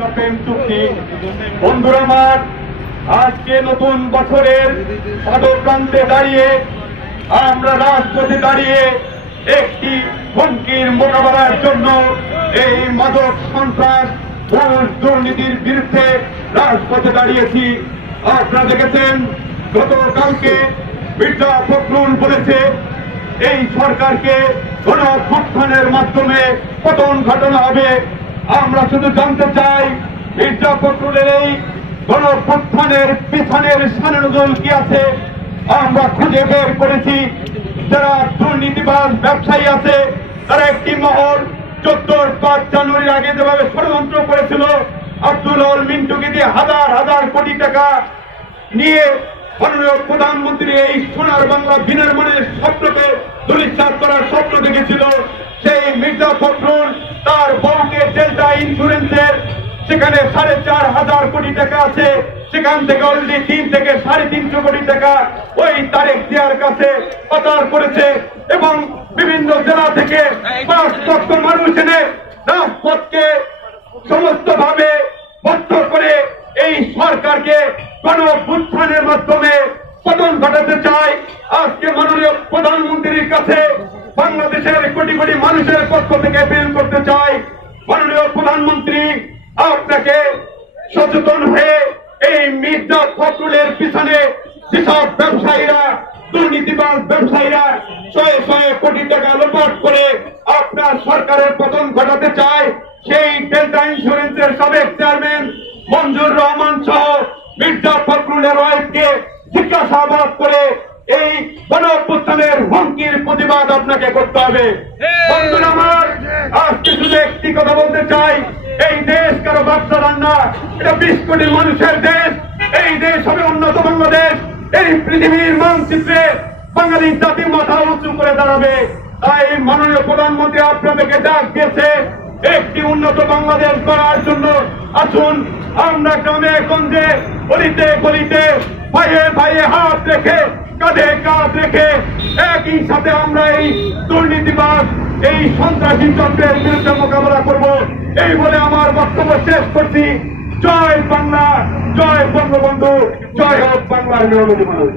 একটা প্রেম চুক্তি। বন্ধুরা আমার, আজকে নতুন বছরের পদপ্রান্তে দাঁড়িয়ে আমরা রাজপথে দাঁড়িয়ে একটি হুমকির মোকাবেলার জন্য এই মাদক সন্ত্রাস ঘুষ দুর্নীতির বিরুদ্ধে রাজপথে দাঁড়িয়েছি। আপনারা দেখেছেন, গতকালকে মির্জা ফখরুল বলেছে, এই সরকারকে গণঅভ্যুত্থানের মাধ্যমে পতন ঘটানো হবে। আমরা শুধু জানতে চাই, মির্জা ফখরুলের এই গণঅভ্যুত্থানের পিছনের সানদল কি আছে? আমরা খুঁজে বের করেছি, যারা দুর্নীতিবাজ ব্যবসায়ী আছে, তারা একটি মহল চোদ্দ পাঁচ জানুয়ারির আগে যেভাবে ষড়যন্ত্র করেছিল, আব্দুল আল মিন্টুকে দিয়ে হাজার হাজার কোটি টাকা নিয়ে মাননীয় প্রধানমন্ত্রী এই সোনার বাংলা বিনির্মাণের স্বপ্নকে দুলিশ্বাস করার স্বপ্ন দেখেছিল। ডেল্টা ইন্স্যুরেন্সের সেখানে সাড়ে চার হাজার কোটি টাকা আছে। সেখান থেকে অলরেডি তিন থেকে সাড়ে তিনশো কোটি টাকা ওই তারেক জিয়ার কাছে পাচার করেছে এবং বিভিন্ন জেলা থেকে পাঁচ লক্ষ মানুষ এনে রাজপথকে সমস্ত ভাবে বদ্ধ করে এই সরকারকে গণঅভ্যুত্থানের মাধ্যমে পতন ঘটাতে চায়। আজকে মাননীয় প্রধানমন্ত্রীর কাছে বাংলাদেশের কোটি কোটি মানুষের পক্ষ থেকে অ্যাপিল করতে চাই। মাননীয় প্রধানমন্ত্রী আপনাকে সচেতন হয়ে এই মির্জা ফখরুলের পিছনে যেসব ব্যবসায়ীরা দুর্নীতিবাজ ব্যবসায়ীরা শয়ে শয়ে কোটি টাকা লোপাট করে আপনার সরকারের পতন ঘটাতে চায় সেই ডেল্টা ইন্স্যুরেন্সের সাবেক চেয়ারম্যান মঞ্জুর রহমান সহ মির্জা ফখরুলের ওয়াইফকে জিজ্ঞাসাবাদ করে এই গণঅভ্যুত্থানের হুমকির প্রতিবাদ আপনাকে করতে হবে। বন্ধুরা আমার আজকে শুধু একটি কথা বলতে চাই এই বাচ্চা রান্না, এটা বিশ কোটি মানুষের দেশ। এই দেশ হবে উন্নত বাংলাদেশ। এই পৃথিবীর মানচিত্রে বাঙালি জাতি মাথা উঁচু করে দাঁড়াবে। তাই মাননীয় প্রধানমন্ত্রী আপনাদেরকে ডাক দিয়েছে, একটি উন্নত বাংলাদেশ করার জন্য। আসুন, আমরা গ্রামে গঞ্জে গলিতে গলিতে, ভাইয়ে ভাইয়ে হাত রেখে কাঁধে কাঁধ রেখে একই সাথে আমরা এই দুর্নীতিবাদ এই সন্ত্রাসী চক্রের বিরুদ্ধে মোকাবেলা করব। এই বলে আমার বক্তব্য শেষ করছি। জয় বাংলা, জয় বঙ্গবন্ধু, জয় হোক বাংলার নিয়মিত মানুষ